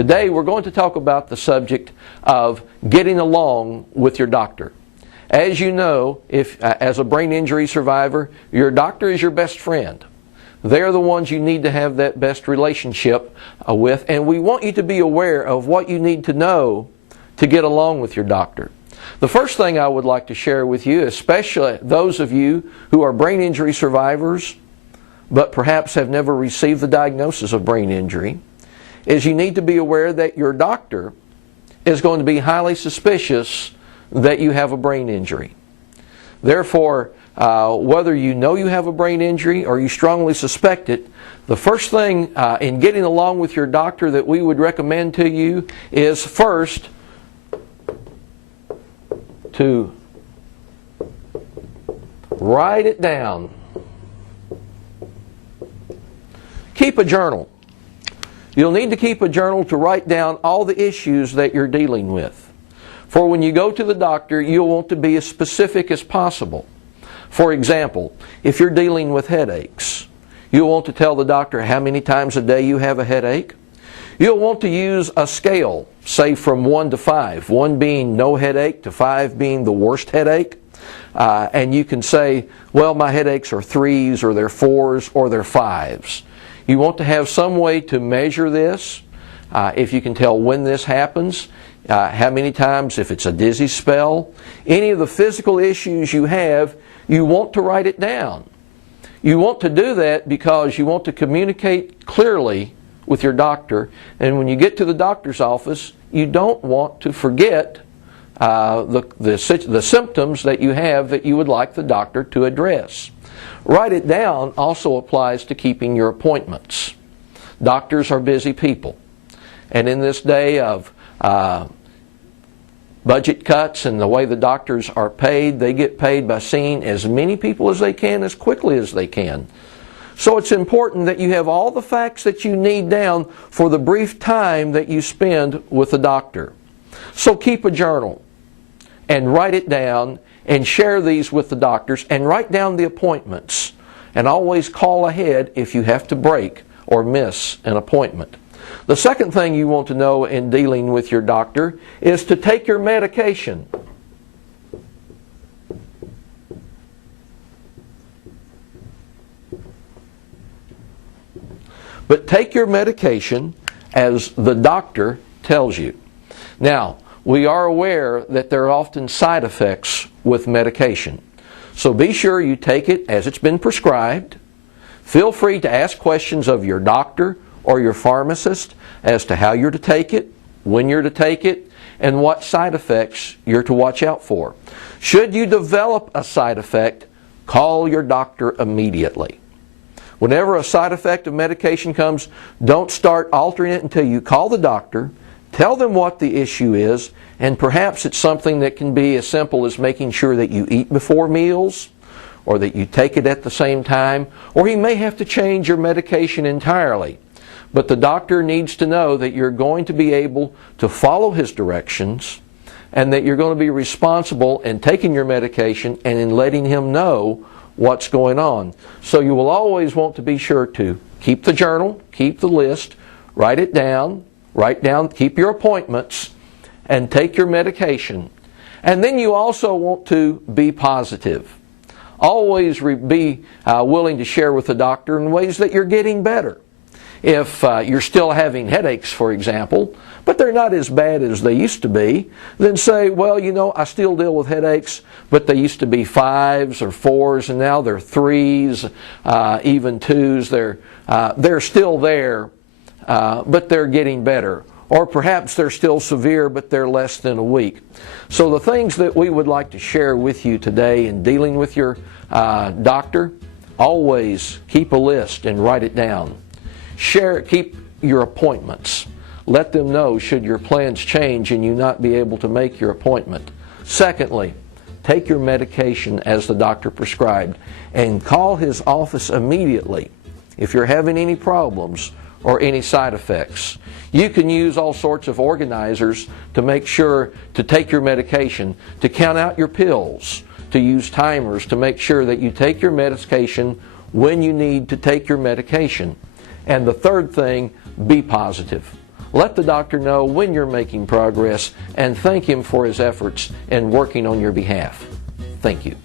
Today we're going to talk about the subject of getting along with your doctor. As you know, as a brain injury survivor, your doctor is your best friend. They're the ones you need to have that best relationship with, and we want you to be aware of what you need to know to get along with your doctor. The first thing I would like to share with you, especially those of you who are brain injury survivors, but perhaps have never received the diagnosis of brain injury, is you need to be aware that your doctor is going to be highly suspicious that you have a brain injury. Therefore, whether you know you have a brain injury or you strongly suspect it, the first thing in getting along with your doctor that we would recommend to you is first to write it down. Keep a journal. You'll need to keep a journal to write down all the issues that you're dealing with. For when you go to the doctor, you'll want to be as specific as possible. For example, if you're dealing with headaches, you'll want to tell the doctor how many times a day you have a headache. You'll want to use a scale, say from 1 to 5, 1 being no headache to 5 being the worst headache. And you can say, well, my headaches are 3s or they're 4s or they're 5s. You want to have some way to measure this. If you can tell when this happens, how many times, if it's a dizzy spell, any of the physical issues you have, you want to write it down. You want to do that because you want to communicate clearly with your doctor, and when you get to the doctor's office, you don't want to forget the symptoms that you have that you would like the doctor to address. Write it down also applies to keeping your appointments. Doctors are busy people, and in this day of budget cuts and the way the doctors are paid, they get paid by seeing as many people as they can as quickly as they can. So it's important that you have all the facts that you need down for the brief time that you spend with the doctor. So keep a journal and write it down and share these with the doctors and write down the appointments. And always call ahead if you have to break or miss an appointment. The second thing you want to know in dealing with your doctor is to take your medication. But take your medication as the doctor tells you. Now, we are aware that there are often side effects with medication. So be sure you take it as it's been prescribed. Feel free to ask questions of your doctor or your pharmacist as to how you're to take it, when you're to take it, and what side effects you're to watch out for. Should you develop a side effect, call your doctor immediately. Whenever a side effect of medication comes, don't start altering it until you call the doctor, tell them what the issue is, and perhaps it's something that can be as simple as making sure that you eat before meals, or that you take it at the same time, or he may have to change your medication entirely. But the doctor needs to know that you're going to be able to follow his directions and that you're going to be responsible in taking your medication and in letting him know what's going on. So you will always want to be sure to keep the journal, keep the list, write it down, keep your appointments, and take your medication. And then you also want to be positive. Always be willing to share with the doctor in ways that you're getting better. If you're still having headaches, for example, but they're not as bad as they used to be, then say, well, you know, I still deal with headaches, but they used to be 5s or 4s, and now they're 3s, even 2s. They're still there, but they're getting better. Or perhaps they're still severe, but they're less than a week. So the things that we would like to share with you today in dealing with your doctor, always keep a list and write it down. Keep your appointments. Let them know should your plans change and you not be able to make your appointment. Secondly, take your medication as the doctor prescribed and call his office immediately if you're having any problems or any side effects. You can use all sorts of organizers to make sure to take your medication, to count out your pills, to use timers to make sure that you take your medication when you need to take your medication. And the third thing, be positive. Let the doctor know when you're making progress and thank him for his efforts in working on your behalf. Thank you.